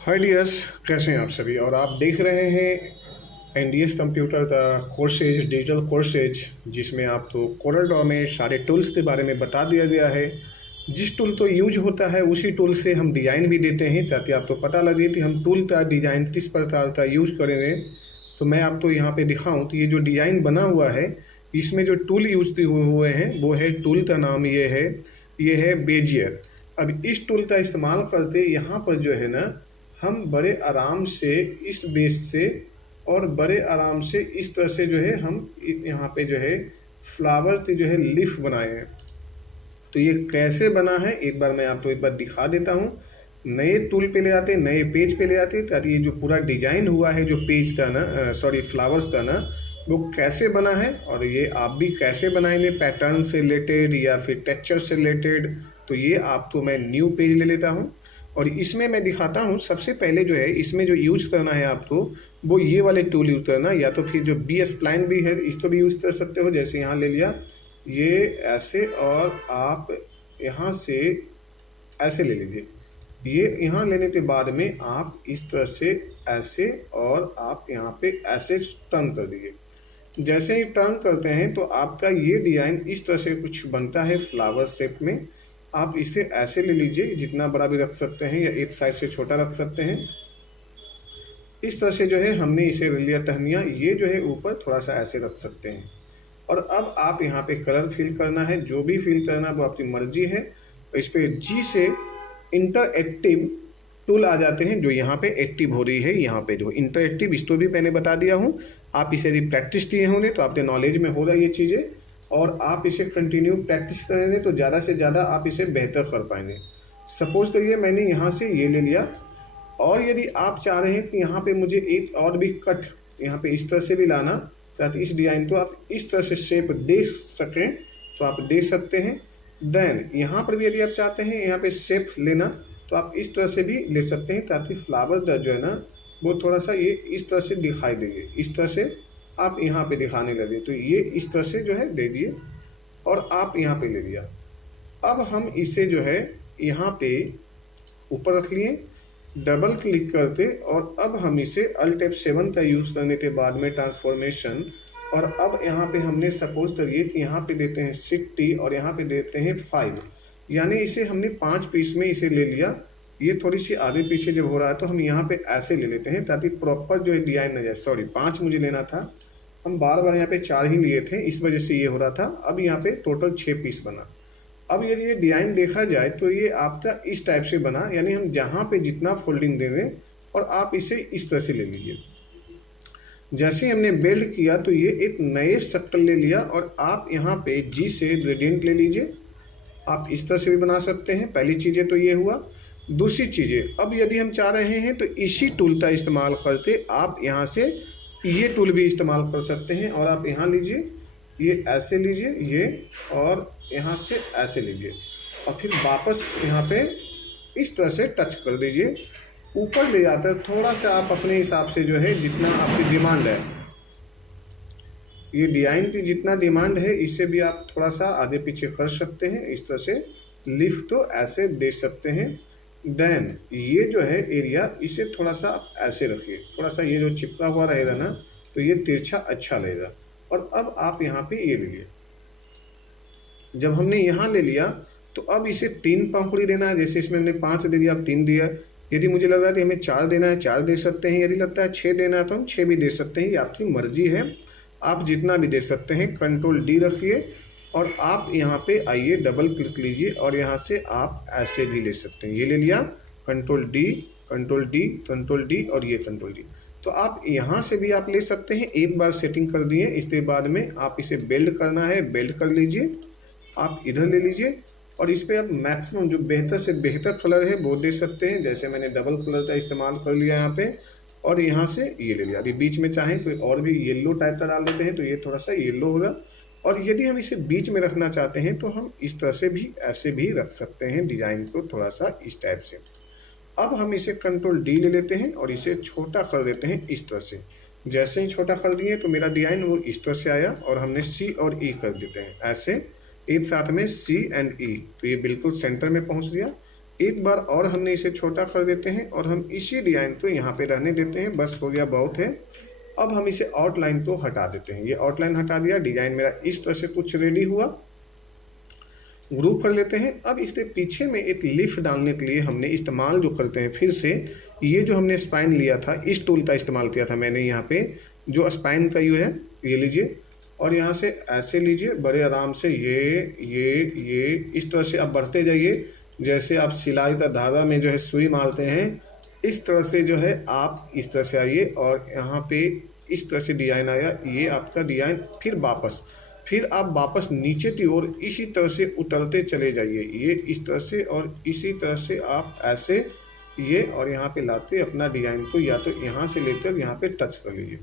हाय dears, कैसे हैं आप सभी। और आप देख रहे हैं एनडीएस कंप्यूटर का कोर्सेज, डिजिटल कोर्सेज, जिसमें आपको कोरल ड्रॉ में सारे टूल्स के बारे में बता दिया गया है। जिस टूल तो यूज होता है उसी टूल से हम डिज़ाइन भी देते हैं, ताकि आपको पता लगे कि हम टूल का डिज़ाइन किस प्रकार का यूज करेंगे। तो मैं आपको यहाँ पे दिखाऊं तो ये जो डिज़ाइन बना हुआ है, इसमें जो टूल यूज हुए हैं वो है, टूल का नाम ये है बेजियर। अब इस टूल का इस्तेमाल करते यहाँ पर जो है ना, हम बड़े आराम से इस बेस से और बड़े आराम से इस तरह से जो है हम यहाँ पे जो है फ्लावर की जो है लीफ बनाए हैं। तो ये कैसे बना है एक बार मैं आपको एक बार दिखा देता हूँ। नए टूल पे ले आते, नए पेज पे ले आते, ताकि ये जो पूरा डिजाइन हुआ है जो पेज का ना, सॉरी फ्लावर्स का ना, वो कैसे बना है और ये आप भी कैसे बनाएंगे, पैटर्न से रिलेटेड या फिर टेक्सचर से रिलेटेड। तो ये आपको मैं न्यू पेज ले लेता हूँ और इसमें मैं दिखाता हूँ। सबसे पहले जो है इसमें जो यूज करना है आपको, वो ये वाले टूल यूज करना, या तो फिर जो बी स्प्लाइन भी है इसको भी यूज कर सकते हो। जैसे यहाँ ले लिया ये ऐसे, और आप यहाँ से ऐसे ले लीजिए। ये यहाँ लेने के बाद में आप इस तरह से ऐसे, और आप यहाँ पे ऐसे टर्न कर दीजिए। जैसे ही टर्न करते हैं तो आपका ये डिजाइन इस तरह से कुछ बनता है फ्लावर शेप में। आप इसे ऐसे ले लीजिए, जितना बड़ा भी रख सकते हैं या एक साइड से छोटा रख सकते हैं। इस तरह से जो है हमने इसे ले लिया टहनिया, ये जो है ऊपर थोड़ा सा ऐसे रख सकते हैं। और अब आप यहाँ पे कलर फिल करना है, जो भी फिल करना वो आपकी मर्जी है। इस पे जी से इंटरएक्टिव टूल आ जाते हैं, जो यहाँ पे एक्टिव हो रही है। यहाँ पे जो इंटरएक्टिव, इसको भी मैंने बता दिया हूँ। आप इसे यदि प्रैक्टिस किए होंगे तो आपके नॉलेज में होगा ये चीज़ें, और आप इसे कंटिन्यू प्रैक्टिस करेंगे तो ज़्यादा से ज़्यादा आप इसे बेहतर कर पाएंगे। सपोज करिए मैंने यहाँ से ये ले लिया, और यदि आप चाह रहे हैं कि यहाँ पे मुझे एक और भी कट यहाँ पे इस तरह से भी लाना, ताकि इस डिजाइन को आप इस तरह से शेप दे सकें, तो आप दे सकते हैं। देन यहाँ पर भी यदि आप चाहते हैं यहाँ पे शेप लेना, तो आप इस तरह से भी ले सकते हैं, ताकि फ्लावर का जो है ना, वो थोड़ा सा ये इस तरह से दिखाई देंगे। इस तरह से आप यहाँ पे दिखाने लगे तो ये इस तरह से जो है दे दिए, और आप यहाँ पे ले लिया। अब हम इसे जो है यहाँ पे ऊपर रख लिए, डबल क्लिक करते, और अब हम इसे अल्ट F7 का यूज़ करने के बाद में ट्रांसफॉर्मेशन, और अब यहाँ पे हमने सपोज करिए कि यहाँ पे देते हैं 60 और यहाँ पे देते हैं 5, यानी इसे हमने 5 पीस में इसे ले लिया। ये थोड़ी सी आगे पीछे जब हो रहा है तो हम यहाँ पे ऐसे ले लेते हैं, ताकि प्रॉपर जो है डिजाइन न जाए। सॉरी, 5 मुझे लेना था, हम बार बार यहाँ पे 4 ही लिए थे, इस वजह से ये हो रहा था। अब यहाँ पे टोटल 6 पीस बना। अब यदि ये डिजाइन देखा जाए तो ये आपका इस टाइप से बना, यानी हम जहाँ पे जितना फोल्डिंग देंगे, और आप इसे इस तरह से ले लीजिए। जैसे हमने बेल्ट किया तो ये एक नए शक्ल ले लिया, और आप यहाँ पे जी से ग्रेडियंट ले लीजिए। आप इस तरह से भी बना सकते हैं। पहली चीज़ें तो ये हुआ। दूसरी चीज़ें, अब यदि हम चाह रहे हैं तो इसी टूल का इस्तेमाल करके आप यहाँ से ये टूल भी इस्तेमाल कर सकते हैं, और आप यहाँ लीजिए, ये ऐसे लीजिए, ये, और यहाँ से ऐसे लीजिए, और फिर वापस यहाँ पे इस तरह से टच कर दीजिए। ऊपर ले जाकर थोड़ा सा आप अपने हिसाब से जो है, जितना आपकी डिमांड है, ये डिजाइन की जितना डिमांड है, इसे भी आप थोड़ा सा आगे पीछे कर सकते हैं। इस तरह से लिफ्ट तो ऐसे दे सकते हैं। देन ये जो है एरिया, इसे थोड़ा सा आप ऐसे रखिए, थोड़ा सा ये जो चिपका हुआ रहेगा ना, तो ये तिरछा अच्छा रहेगा। और अब आप यहाँ पे ये लीजिए। जब हमने यहाँ ले लिया तो अब इसे 3 पंखुड़ी देना है। जैसे इसमें हमने 5 दे दिया, अब 3 दिया। यदि मुझे लग रहा है कि हमें 4 देना है, 4 दे सकते हैं। यदि लगता है 6 देना है तो हम 6 भी दे सकते हैं, ये आपकी मर्जी है, आप जितना भी दे सकते हैं। कंट्रोल डी रखिए, और आप यहाँ पे आइए, डबल क्लिक लीजिए, और यहाँ से आप ऐसे भी ले सकते हैं। ये ले लिया, control D, control D, control D, और ये कंट्रोल डी। तो आप यहाँ से भी आप ले सकते हैं। एक बार सेटिंग कर दिए, इसके बाद में आप इसे बेल्ड करना है, बेल्ड कर लीजिए। आप इधर ले लीजिए, और इस पर आप मैक्सिमम जो बेहतर से बेहतर कलर है वो दे सकते हैं। जैसे मैंने डबल कलर का इस्तेमाल कर लिया यहाँ पे, और यहाँ से ये ले लिया। यदि बीच में चाहें कोई और भी येलो टाइप का डाल देते हैं तो ये थोड़ा सा येलो होगा। और यदि हम इसे बीच में रखना चाहते हैं तो हम इस तरह से भी ऐसे भी रख सकते हैं डिजाइन को, थोड़ा सा इस टाइप से। अब हम इसे कंट्रोल डी ले लेते हैं और इसे छोटा कर देते हैं इस तरह से। जैसे ही छोटा कर दिए तो मेरा डिजाइन वो इस तरह से आया, और हमने सी और ई कर देते हैं ऐसे एक साथ में, सी एंड ई, तो ये बिल्कुल सेंटर में पहुंच गया। एक बार और हमने इसे छोटा कर देते हैं और हम इसी डिज़ाइन को यहाँ पे रहने देते हैं। बस हो गया, बहुत है। अब हम इसे आउटलाइन को हटा देते हैं। ये आउटलाइन हटा दिया, डिज़ाइन मेरा इस तरह से कुछ रेडी हुआ। ग्रुप कर लेते हैं। अब इसके पीछे में एक लीफ डालने के लिए हमने इस्तेमाल जो करते हैं, फिर से ये जो हमने स्पाइन लिया था, इस टूल का इस्तेमाल किया था मैंने। यहाँ पे जो स्पाइन का यू है, ये लीजिए और यहाँ से ऐसे लीजिए बड़े आराम से, ये इस तरह से आप बढ़ते जाइए। जैसे आप सिलाई का धागा में जो है सुई मारते हैं, इस तरह से जो है आप इस तरह से आइए और यहाँ पे इस तरह से डिज़ाइन आया। ये आपका डिज़ाइन, फिर आप वापस नीचे की ओर इसी तरह से उतरते चले जाइए। ये इस तरह से और इसी तरह से आप ऐसे ये और यहाँ पे लाते अपना डिज़ाइन को, या तो यहाँ से लेकर यहाँ पे टच कर लीजिए।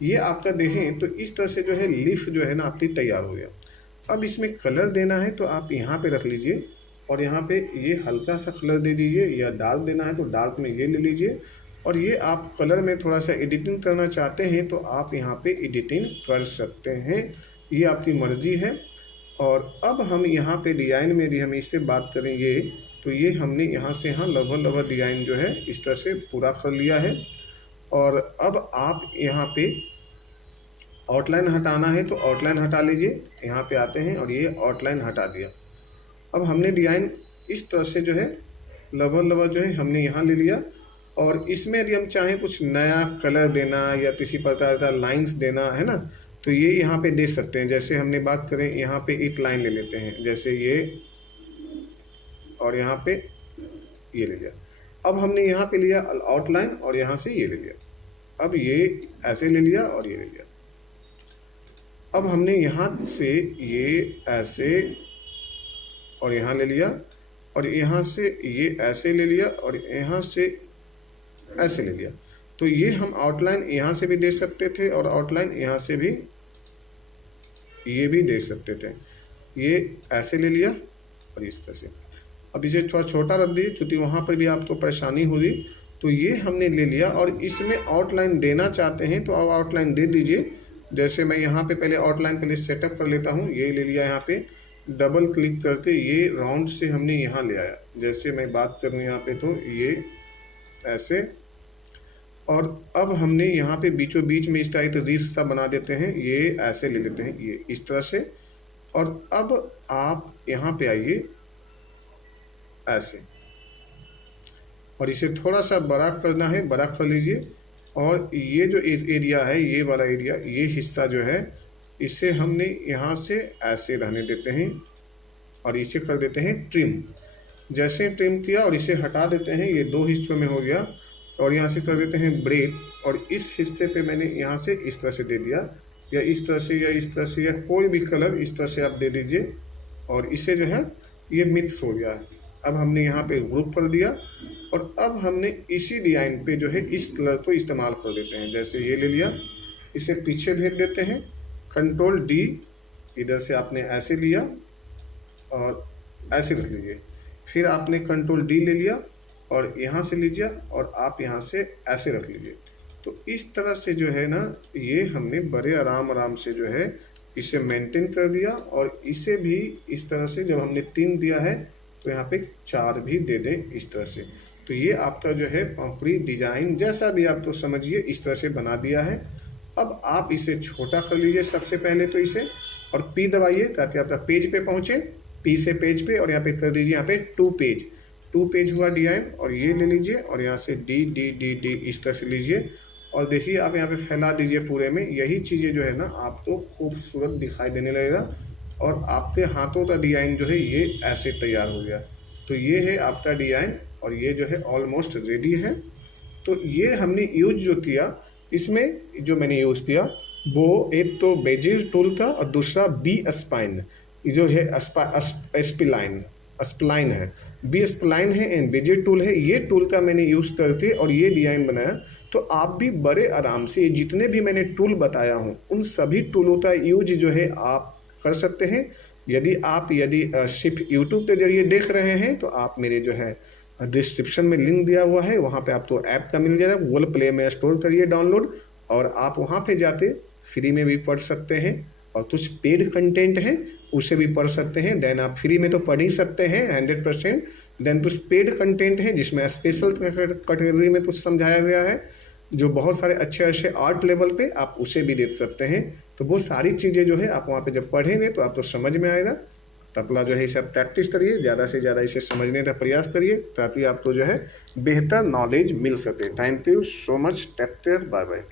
ये आपका देखें तो इस तरह से जो है लीफ जो है ना आपकी तैयार हो गया। अब इसमें कलर देना है तो आप यहाँ पे रख लीजिए और यहाँ पे ये हल्का सा कलर दे दीजिए, या डार्क देना है तो डार्क में ये ले लीजिए। और ये आप कलर में थोड़ा सा एडिटिंग करना चाहते हैं तो आप यहाँ पे एडिटिंग कर सकते हैं, ये आपकी मर्ज़ी है। और अब हम यहाँ पे डिज़ाइन में भी हम इससे बात करेंगे तो ये हमने यहाँ से यहाँ लगभग डिज़ाइन जो है इस तरह से पूरा कर लिया है। और अब आप यहाँ पे आउटलाइन हटाना है तो आउटलाइन हटा लीजिए। यहाँ पे आते हैं और ये आउटलाइन हटा दिया। अब हमने डिज़ाइन इस तरह से जो है लगभग जो है हमने यहाँ ले लिया। और इसमें यदि हम चाहें कुछ नया कलर देना या किसी प्रकार का लाइंस देना है ना, तो ये यहाँ पे दे सकते हैं। जैसे हमने बात करें, यहाँ पे एक लाइन ले लेते हैं, जैसे ये, और यहाँ पे ये ले लिया। अब हमने यहाँ पे लिया आउटलाइन और यहाँ से ये ले लिया। अब ये ऐसे ले लिया और ये ले लिया। अब हमने यहाँ से ये ऐसे और यहाँ ले लिया, और यहाँ से ये ऐसे ले लिया, और यहाँ से ऐसे ले लिया। तो ये हम आउटलाइन यहाँ से भी दे सकते थे और आउटलाइन यहाँ से भी ये भी दे सकते थे। ये ऐसे ले लिया और इस तरह से। अब इसे थोड़ा छोटा रख दिए क्योंकि वहाँ पर भी आपको परेशानी होगी। तो ये हमने ले लिया और इसमें आउटलाइन देना चाहते हैं तो आप आउटलाइन दे दीजिए। जैसे मैं यहाँ पे पहले आउटलाइन पहले सेटअप कर लेता हूँ। ये ले लिया, यहाँ पे डबल क्लिक करके ये राउंड से हमने यहाँ ले आया। जैसे मैं बात करूँ यहाँ पे तो ये ऐसे, और अब हमने यहाँ पे बीचों बीच में इस टाइप रीफ सा बना देते हैं। ये ऐसे ले लेते हैं, ये इस तरह से। और अब आप यहाँ पे आइए ऐसे, और इसे थोड़ा सा बड़ा करना है, बड़ा कर लीजिए। और ये जो एरिया है, ये वाला एरिया, ये हिस्सा जो है, इसे हमने यहाँ से ऐसे रहने देते हैं और इसे कर देते हैं ट्रिम। जैसे ट्रिम किया और इसे हटा देते हैं, ये दो हिस्सों में हो गया। और यहाँ से कर देते हैं ब्रेक, और इस हिस्से पे मैंने यहाँ से इस तरह से दे दिया, या इस तरह से या इस तरह से, या कोई भी कलर इस तरह से आप दे दीजिए। और इसे जो है ये मिक्स हो गया। अब हमने यहाँ पे ग्रुप कर दिया और अब हमने इसी डिज़ाइन पे जो है इस कलर को इस्तेमाल कर देते हैं। जैसे ये ले लिया, इसे पीछे भेज देते हैं, कंट्रोल डी, इधर से आपने ऐसे लिया और ऐसे रख लीजिए। फिर आपने कंट्रोल डी ले लिया और यहाँ से लीजिए और आप यहाँ से ऐसे रख लीजिए। तो इस तरह से जो है ना, ये हमने बड़े आराम से जो है इसे मेंटेन कर दिया। और इसे भी इस तरह से जब हमने 3 दिया है तो यहाँ पे 4 भी दे दें इस तरह से। तो ये आपका जो है पूरी डिज़ाइन, जैसा भी आप तो समझिए, इस तरह से बना दिया है। अब आप इसे छोटा कर लीजिए सबसे पहले तो इसे, और पी दबाइए ताकि आपका पेज पे पहुँचे। पी से पेज पे, और यहाँ पे कर दीजिए यहाँ पे 2 पेज हुआ डिज़ाइन। और ये ले लीजिए और यहाँ से डी डी डी डी इस तरह से लीजिए, और देखिए आप यहाँ पे फैला दीजिए पूरे में। यही चीज़ें जो है ना आपको खूबसूरत दिखाई देने लगेगा, और आपके हाथों का डिज़ाइन जो है ये ऐसे तैयार हो गया। तो ये है आपका डिज़ाइन, और ये जो है ऑलमोस्ट रेडी है। तो ये हमने यूज जो किया, इसमें जो मैंने यूज़ किया वो एक तो बेजियर टूल था और दूसरा बी स्पाइन जो है स्प्लाइन है। बी स्प्लाइन है एंड बेजियर टूल है। ये टूल का मैंने यूज़ करके और ये डिज़ाइन बनाया। तो आप भी बड़े आराम से जितने भी मैंने टूल बताया हूँ उन सभी टूलों का यूज जो है आप कर सकते हैं। यदि सिर्फ यूट्यूब के जरिए देख रहे हैं तो आप मेरे जो है डिस्क्रिप्शन में लिंक दिया हुआ है, वहाँ पे आपको ऐप का मिल जाएगा। गूगल प्ले में स्टोर करिए डाउनलोड, और आप वहाँ पे जाते फ्री में भी पढ़ सकते हैं, और कुछ पेड कंटेंट है उसे भी पढ़ सकते हैं। देन आप फ्री में तो पढ़ ही सकते हैं 100%। देन कुछ पेड कंटेंट है जिसमें स्पेशल कैटेगरी में कुछ समझाया गया है, जो बहुत सारे अच्छे अच्छे आर्ट लेवल पे आप उसे भी देख सकते हैं। तो वो सारी चीज़ें जो है आप वहाँ पे जब पढ़ेंगे तो आपको समझ में आएगा। तो अपना जो है इसे प्रैक्टिस करिए, ज़्यादा से ज़्यादा इसे समझने का प्रयास करिए ताकि आपको जो है बेहतर नॉलेज मिल सके। Thank you so much, take care, bye bye.